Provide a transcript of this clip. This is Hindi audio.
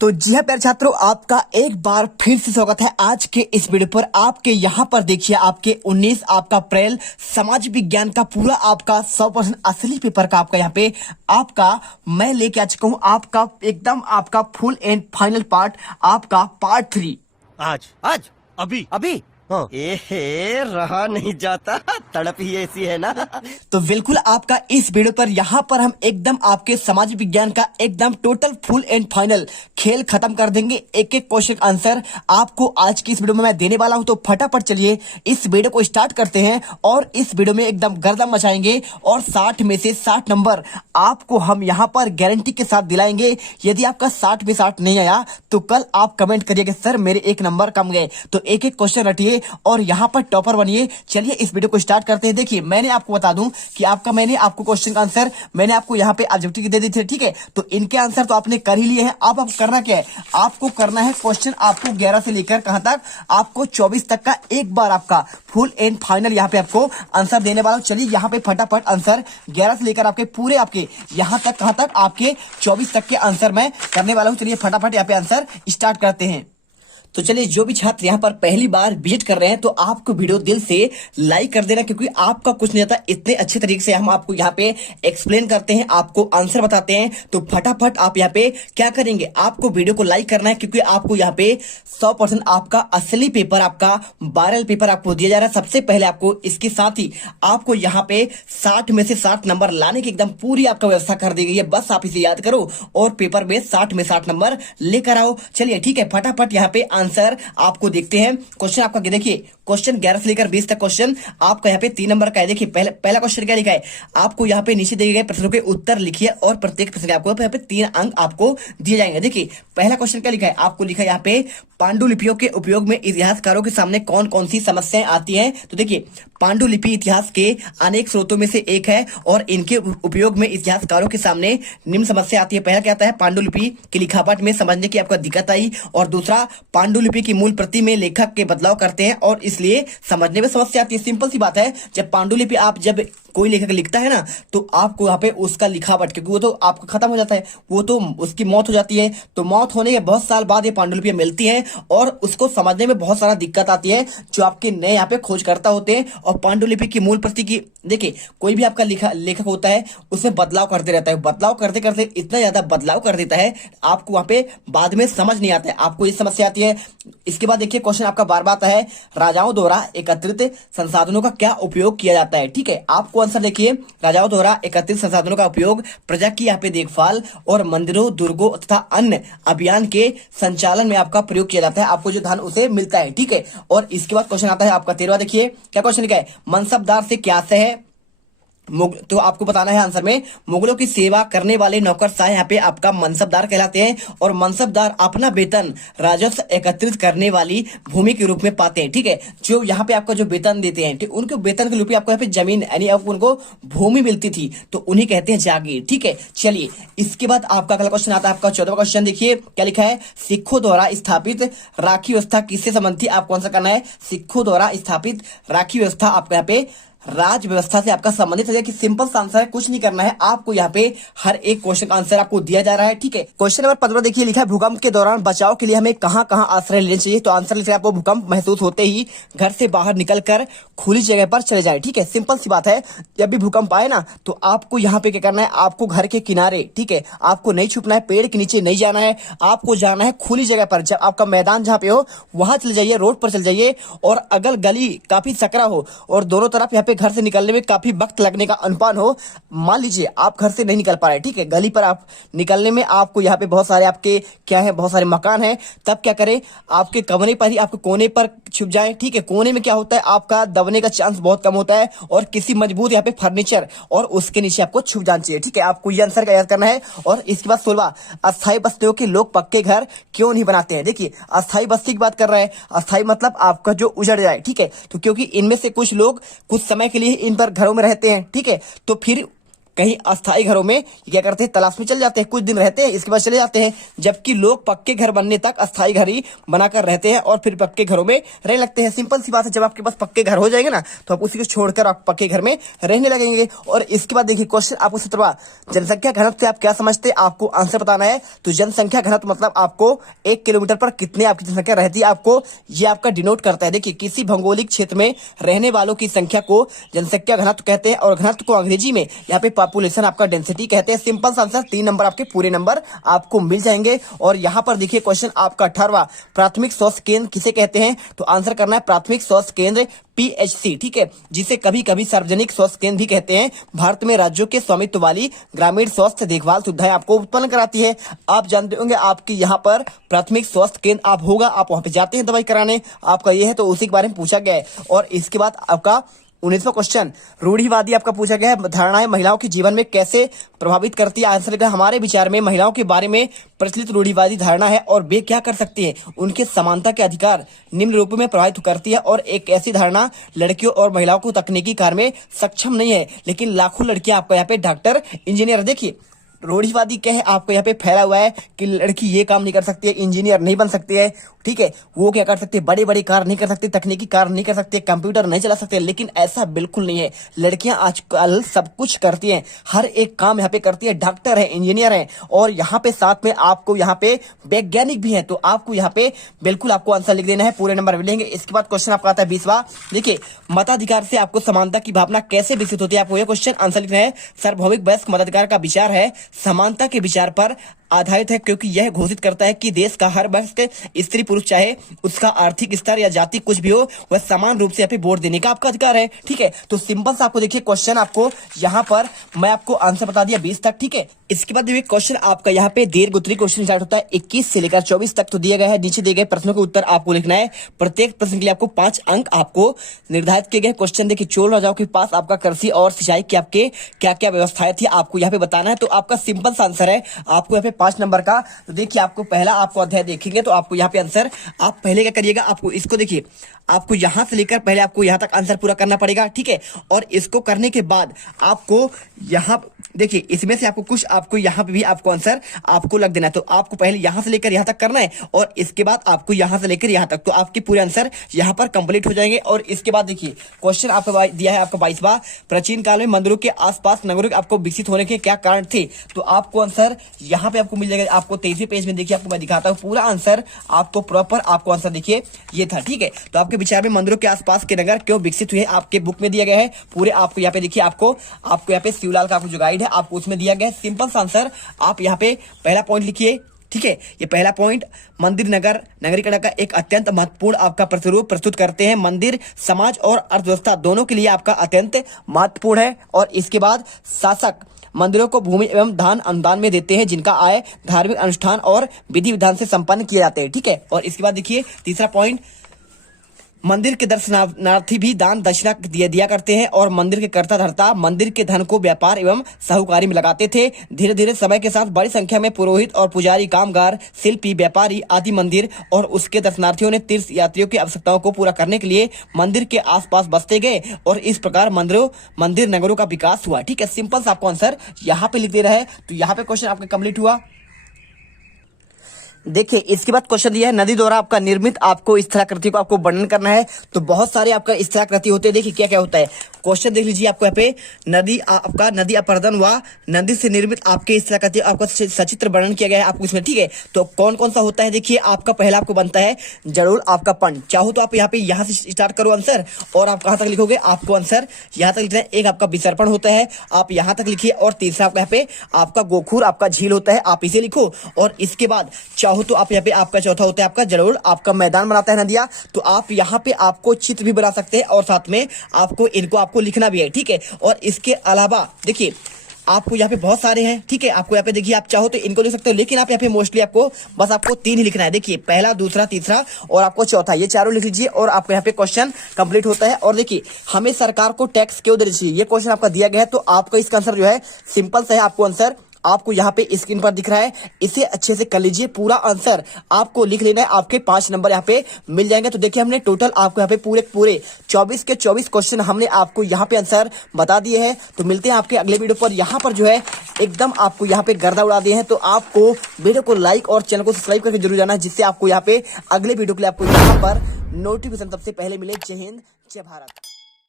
तो जी हाँ प्यारे छात्रों, आपका एक बार फिर से स्वागत है आज के इस वीडियो पर। आपके यहाँ पर देखिए आपके 19 आपका अप्रैल समाज विज्ञान का पूरा आपका 100% असली पेपर का आपका यहाँ पे आपका मैं लेके आ चुका हूँ आपका एकदम आपका फुल एंड फाइनल पार्ट, आपका पार्ट 3। आज आज अभी अभी हाँ। एहे रहा नहीं जाता, तड़प ही ऐसी है ना। तो बिल्कुल आपका इस वीडियो पर यहाँ पर हम एकदम आपके समाज विज्ञान का एकदम टोटल फुल एंड फाइनल खेल खत्म कर देंगे। एक एक क्वेश्चन आंसर आपको आज की इस वीडियो में मैं देने वाला हूं। तो फटाफट चलिए इस वीडियो को स्टार्ट करते हैं और इस वीडियो में एकदम गर्दन मचाएंगे और 60 में से 60 नंबर आपको हम यहाँ पर गारंटी के साथ दिलाएंगे। यदि आपका 60 में 60 नहीं आया तो कल आप कमेंट करिएगा सर मेरे एक नंबर कम गए। तो एक एक क्वेश्चन रटिए और यहाँ पर टॉपर बनिए। चलिए इस वीडियो को स्टार्ट करते हैं। देखिए मैंने आपको बता दूं कि मैंने आपको क्वेश्चन का आंसर मैंने आपको यहाँ पे ऑब्जेक्टिव दे दी थी, ठीक है। तो इनके आंसर तो आपने कर ही लिए हैं। अब आप करना क्या है, आपको करना है क्वेश्चन आपको 11 से लेकर कहां तक, आपको 24 तक का एक बार आपका फुल एंड फाइनल यहाँ पे आपको आंसर देने वाला हूं। चलिए यहाँ पे फटाफट आंसर 11 से लेकर आपके पूरे आपके यहाँ तक कहां तक आपके 24 तक के आंसर मैं करने वाला हूं। चलिए फटाफट यहाँ पे आंसर स्टार्ट करते हैं। तो चलिए जो भी छात्र यहाँ पर पहली बार विजिट कर रहे हैं तो आपको वीडियो दिल से लाइक कर देना, क्योंकि आपका कुछ नहीं आता, इतने अच्छे तरीके से हम आपको यहाँ पे एक्सप्लेन करते हैं, आपको आंसर बताते हैं। तो फटाफट आप यहाँ पे क्या करेंगे, आपको वीडियो को लाइक करना है, क्योंकि आपको यहाँ पे 100% आपका असली पेपर आपका वायरल पेपर आपको दिया जा रहा है सबसे पहले आपको। इसके साथ ही आपको यहाँ पे 60 में से 60 नंबर लाने की एकदम पूरी आपका व्यवस्था कर दी गई है। बस आप इसे याद करो और पेपर में 60 में 60 नंबर लेकर आओ। चलिए ठीक है, फटाफट यहाँ पे आंसर आपको देखते हैं। क्वेश्चन आपका देखिए, क्वेश्चन 11 से लेकर 20 तक क्वेश्चन आपका यहाँ पे 3 नंबर का है। देखिए पहला क्वेश्चन क्या लिखा है, आपको यहाँ पे नीचे दिए गए प्रश्नों के उत्तर लिखिए और प्रत्येक प्रश्न के आपको यहाँ पे 3 अंक आपको दिए जाएंगे। देखिए पहला क्वेश्चन क्या लिखा है, आपको लिखा है यहाँ पे पांडुलिपियों के उपयोग में इतिहासकारों के सामने कौन कौन सी समस्याएं आती हैं। तो देखिए पांडुलिपि इतिहास के अनेक स्रोतों में से एक है और इनके उपयोग में इतिहासकारों के सामने निम्न समस्या आती है। पहला क्या आता है, पांडुलिपि की लिखावट में समझने की आपको दिक्कत आई, और दूसरा पांडुलिपि की मूल प्रति में लेखक के बदलाव करते हैं और इसलिए समझने में समस्या आती है। सिंपल सी बात है, जब पांडुलिपि आप जब कोई लेखक लिखता है ना तो आपको यहाँ पे उसका लिखावट, क्योंकि वो तो आपका खत्म हो जाता है, वो तो उसकी मौत हो जाती है। तो मौत होने के बहुत साल बाद ये पांडुलिपियां मिलती हैं और उसको समझने में बहुत सारा दिक्कत आती है जो आपके नए यहाँ पे खोजकर्ता होते हैं। और पांडुलिपि की मूल प्रति की देखिए कोई भी आपका लेखक होता है उसमें बदलाव करते रहता है, बदलाव करते करते इतना ज्यादा बदलाव कर देता है आपको वहां पे बाद में समझ नहीं आता है, आपको ये समस्या आती है। इसके बाद देखिए क्वेश्चन आपका बार बार आता है, राजाओं द्वारा एकत्रित संसाधनों का क्या उपयोग किया जाता है। ठीक है, आपको आंसर देखिए, राजाओं द्वारा एकत्रित संसाधनों का उपयोग प्रजा की यहाँ पे देखभाल और मंदिरों दुर्गों तथा अन्य अभियान के संचालन में आपका प्रयोग किया जाता है, आपको जो धन उसे मिलता है। ठीक है, और इसके बाद क्वेश्चन आता है आपका 13वां। देखिए क्या क्वेश्चन लिखा है, मनसबदार से क्या आशय है। तो आपको बताना है आंसर में, मुगलों की सेवा करने वाले नौकरशाह यहाँ पे आपका मनसबदार कहलाते हैं और मनसबदार अपना वेतन राजस्व एकत्रित करने वाली भूमि के रूप में पाते हैं। ठीक है, जो यहाँ पे आपका जो वेतन देते हैं, ठीक, उनके वेतन के रूप में आपको यहाँ पे जमीन यानी आपको उनको भूमि मिलती थी, तो उन्हीं कहते हैं जागीर। ठीक है, चलिए इसके बाद आपका अगला क्वेश्चन आता है आपका 14वां क्वेश्चन। देखिए क्या लिखा है, सिखों द्वारा स्थापित राखी व्यवस्था किससे संबंधित थी। आपको आंसर करना है, सिखों द्वारा स्थापित राखी व्यवस्था आपको यहाँ पे राज व्यवस्था से आपका संबंधित है। कि सिंपल सा आंसर है, कुछ नहीं करना है आपको, यहाँ पे हर एक क्वेश्चन का आंसर आपको दिया जा रहा है। ठीक है, क्वेश्चन नंबर 15 देखिए लिखा है, भूकंप के दौरान बचाव के लिए हमें कहां कहां आश्रय लेना चाहिए। तो आंसर लिखा है, आपको भूकंप महसूस होते ही घर से बाहर निकलकर खुली जगह पर चले जाए। ठीक है, सिंपल सी बात है, जब भी भूकंप आए ना तो आपको यहाँ पे क्या करना है, आपको घर के किनारे, ठीक है, आपको नहीं छुपना है, पेड़ के नीचे नहीं जाना है, आपको जाना है खुली जगह पर। जब आपका मैदान जहाँ पे हो वहां चले जाइए, रोड पर चले जाइए, और अगर गली काफी सकरा हो और दोनों तरफ यहाँ पे घर से निकलने में काफी वक्त लगने का अनुमान हो, मान लीजिए आप घर से नहीं निकल पा रहे, ठीक है, गली पर आप निकलने में आपको यहाँ पे बहुत सारे आपके क्या है, बहुत सारे मकान हैं, तब क्या करें, आपके कमरे पर ही आपके कोने पर छुप जाएं। ठीक है, कोने में क्या होता है, आपका दबने का चांस बहुत कम होता है और किसी मजबूत यहाँ पे फर्नीचर और उसके नीचे आपको छुप जाना चाहिए। ठीक है, आपको ये आंसर का याद करना है। और इसके बाद 16, अस्थायी बस्तियों के लोग पक्के घर क्यों नहीं बनाते हैं। देखिए अस्थायी बस्ती की बात कर रहा है, अस्थायी मतलब आपका जो उजड़ जाए। ठीक है, तो क्योंकि इनमें से कुछ लोग कुछ समय के लिए इन पर घरों में रहते हैं, ठीक है, तो फिर कहीं अस्थायी घरों में क्या करते हैं, तलाश में चल जाते हैं, कुछ दिन रहते हैं, इसके बाद चले जाते हैं। जबकि लोग पक्के घर बनने तक अस्थायी घर ही बनाकर रहते हैं और फिर पक्के घरों में रहने लगते हैं। सिंपल सी बात है, जब आपके पास पक्के घर हो जाएंगे ना तो आप उसी को छोड़कर आप पक्के घर में रहने लगेंगे। और इसके बाद देखिए क्वेश्चन आपको 17वां, जनसंख्या घनत्व से आप क्या समझते हैं, आपको आंसर बताना है। तो जनसंख्या घनत्व मतलब आपको 1 किलोमीटर पर कितने आपकी जनसंख्या रहती है, आपको ये आपका डिनोट करता है। देखिए किसी भौगोलिक क्षेत्र में रहने वालों की संख्या को जनसंख्या घनत्व कहते हैं और घनत्व को अंग्रेजी में यहाँ पे पॉपुलेशन आपका डेंसिटी कहते हैं। सिंपल आंसर 3 नंबर आपके पूरे नंबर आपको मिल जाएंगे। और यहाँ पर देखिए क्वेश्चन आपका 18वां, प्राथमिक स्वास्थ्य केंद्र किसे कहते हैं, तो आंसर करना है प्राथमिक स्वास्थ्य केंद्र PHC, ठीक है, जिसे कभी कभी सार्वजनिक स्वास्थ्य केंद्र भी कहते हैं। भारत में राज्यों के स्वामित्व वाली ग्रामीण स्वास्थ्य देखभाल सुविधाएं आपको उत्पन्न कराती है। आप जानते होंगे आपके यहाँ पर प्राथमिक स्वास्थ्य केंद्र आप होगा, आप वहां पे जाते हैं दवाई कराने, आपका ये है, तो उसी के बारे में पूछा गया है। और इसके बाद आपका 19वां क्वेश्चन, रूढ़िवादी आपका पूछा गया है, धारणाएं महिलाओं के जीवन में कैसे प्रभावित करती है। आंसर लिखा, हमारे विचार में महिलाओं के बारे में प्रचलित रूढ़िवादी धारणा है और वे क्या कर सकती है, उनके समानता के अधिकार निम्न रूप में प्रभावित करती है। और एक ऐसी धारणा लड़कियों और महिलाओं को तकनीकी कार्य में सक्षम नहीं है, लेकिन लाखों लड़कियां आपको यहाँ पे डॉक्टर, इंजीनियर, देखिए रूढ़िवादी क्या है आपको यहाँ पे फैला हुआ है कि लड़की ये काम नहीं कर सकती है, इंजीनियर नहीं बन सकती है, ठीक है, वो क्या कर सकते हैं, बड़े बड़े कार्य नहीं कर सकते, तकनीकी कार्य नहीं कर सकते, कंप्यूटर नहीं चला सकते। लेकिन ऐसा बिल्कुल नहीं है, लड़कियां आजकल सब कुछ करती हैं, हर एक काम यहाँ पे करती है, डॉक्टर है, इंजीनियर है, और यहाँ पे साथ में आपको यहाँ पे वैज्ञानिक भी है। तो आपको यहाँ पे बिल्कुल आपको आंसर लिख देना है, पूरे नंबर मिलेंगे। इसके बाद क्वेश्चन आपका आता है 20वां, देखिए मताधिकार से आपको समानता की भावना कैसे विकसित होती है, आपको यह क्वेश्चन आंसर लिखना है। सार्वभौमिक वयस्क मताधिकार का विचार है समानता के विचार पर आधारित है, क्योंकि यह घोषित करता है कि देश का हर वयस्क स्त्री पुरुष चाहे उसका आर्थिक स्तर या जाति कुछ भी हो, वह समान रूप से यहाँ पे वोट देने का आपका अधिकार है, ठीक है। तो सिंपल सा आपको देखिए क्वेश्चन आपको यहाँ पर मैं आपको आंसर बता दिया 20 तक, ठीक है। इसके बाद देखिए क्वेश्चन आपका यहाँ पे दीर्घ उत्तरी क्वेश्चन स्टार्ट होता है 21 से लेकर 24 तक तो दिया गया है। नीचे दिए गए प्रश्नों के उत्तर आपको लिखना है, प्रत्येक प्रश्न के लिए आपको 5 अंक आपको निर्धारित किए गए। क्वेश्चन देखिए, चोल राजाओं के पास आपका कृषि और सिंचाई की आपके क्या क्या व्यवस्थाएं थी, आपको यहाँ पे बताना है। तो आपका सिंपल सा आंसर है आपको यहाँ पे 5 नंबर का। तो देखिए आपको पहला आपको अध्याय देखेंगे तो आपको यहाँ पे आंसर, आप पहले क्या करिएगा, आपको इसको देखिए, आपको यहां से लेकर पहले आपको यहां तक आंसर पूरा करना पड़ेगा, ठीक है। और इसको करने के बाद आपको यहां देखिए, इसमें से आपको कुछ आपको यहां पे भी आपको आंसर आपको लग देना है। तो आपको पहले यहां से लेकर यहां तक करना है और इसके बाद आपको यहां से लेकर यहां तक, तो आपके पूरे आंसर यहां पर कंप्लीट हो जाएंगे। और इसके बाद देखिए क्वेश्चन आपको दिया है आपका 22वां, प्राचीन काल में मंदिरों के आसपास नगरों के आपको विकसित होने के क्या कारण थे। तो आपको आंसर यहां पे आपको मिल जाएगा, आपको 23वें पेज में देखिए, आपको मैं दिखाता हूं पूरा आंसर, आपको प्रॉपर आपको आंसर देखिए ये था, ठीक है। तो आपके विचार में मंदिरों के आसपास के नगर क्यों विकसित हुए, आपके बुक में दिया गया है पूरे, आपको यहाँ पे देखिए, आपको यहाँ पे शिवलाल का आपको जो गाइड है आपको उसमें दिया गया है। सिंपल सा आंसर आप यहाँ पे पहला पॉइंट लिखिए, ठीक है। ये पहला पॉइंट, मंदिर नगर नगरीकरण का एक अत्यंत महत्वपूर्ण आपका प्रतिरूप प्रस्तुत करते हैं। मंदिर समाज और अर्थव्यवस्था दोनों के लिए आपका अत्यंत महत्वपूर्ण है। और इसके बाद शासक मंदिरों को भूमि एवं दान अनुदान में देते हैं, जिनका आय धार्मिक अनुष्ठान और विधि विधान से संपन्न किए जाते हैं, ठीक है। और इसके बाद देखिए तीसरा पॉइंट, मंदिर के दर्शनार्थी भी दान दक्षिणा दिया करते हैं और मंदिर के कर्ता धर्ता मंदिर के धन को व्यापार एवं साहूकारी में लगाते थे। धीरे धीरे समय के साथ बड़ी संख्या में पुरोहित और पुजारी, कामगार, शिल्पी, व्यापारी आदि मंदिर और उसके दर्शनार्थियों ने तीर्थ यात्रियों की आवश्यकताओं को पूरा करने के लिए मंदिर के आसपास बसते गए और इस प्रकार मंदिर नगरों का विकास हुआ, ठीक है। सिंपल सा आपको आंसर यहाँ पे लिख दे रहा है। तो यहाँ पे क्वेश्चन आपका कंप्लीट हुआ। देखिए इसके बाद क्वेश्चन दिया है, नदी द्वारा आपका निर्मित आपको स्थलाकृति को आपको वर्णन करना है। तो बहुत सारे आपका स्थलाकृति होते हैं, देखिए क्या क्या होता है। क्वेश्चन देख लीजिए, आपको यहाँ पे नदी अपरदन व नदी से निर्मित आपके स्थलाकृति आपका सचित्र वर्णन किया गया है आपको इसमें, ठीक है। तो कौन कौन सा होता है, देखिए आपका पहला आपको बनता है जरूर आपका पंड। चाहो तो आप यहाँ से स्टार्ट करो आंसर और आप कहाँ तक लिखोगे, आपको आंसर यहाँ तक लिखना है। एक आपका विसर्पण होता है, आप यहाँ तक लिखिए। और तीसरा आपका यहाँ पे आपका गोखुर आपका झील होता है, आप इसे लिखो। और इसके बाद चाहो तो आप यहाँ पे आपका चौथा होता है आपका जरूर आपका मैदान बनाता है नदिया, तो आप यहाँ पे आपको चित्र भी बना सकते हैं और साथ में आपको इनको आपको लिखना भी है, ठीक है। और इसके अलावा देखिए आपको यहाँ पे बहुत सारे हैं, ठीक है। आपको यहाँ पे देखिए, आप चाहो तो इनको लिख सकते हो, लेकिन आप यहाँ पे मोस्टली आपको बस आपको 3 ही लिखना है। देखिए पहला, दूसरा, तीसरा और आपको चौथा, ये चारों लिख लीजिए और आपको यहाँ पे क्वेश्चन कंप्लीट होता है। और देखिए हमें सरकार को टैक्स क्यों देना चाहिए, ये क्वेश्चन आपका दिया गया है। तो आपका इसका आंसर जो है सिंपल सा है, आपको आंसर आपको यहाँ पे स्क्रीन पर दिख रहा है, इसे अच्छे से कर लीजिए। पूरा आंसर आपको लिख लेना है, आपके 5 नंबर यहाँ पे मिल जाएंगे। तो देखिए हमने टोटल आपको यहाँ पे पूरे 24 के 24 क्वेश्चन हमने आपको यहाँ पे आंसर बता दिए हैं। तो मिलते हैं आपके अगले वीडियो पर। यहाँ पर जो है एकदम आपको यहाँ पे गर्दा उड़ा दिए हैं। तो आपको वीडियो को लाइक और चैनल को सब्सक्राइब करके जरूर जाना है, जिससे आपको यहाँ पे अगले वीडियो के लिए आपको यहाँ पर नोटिफिकेशन सबसे पहले मिले। जय हिंद, जय भारत।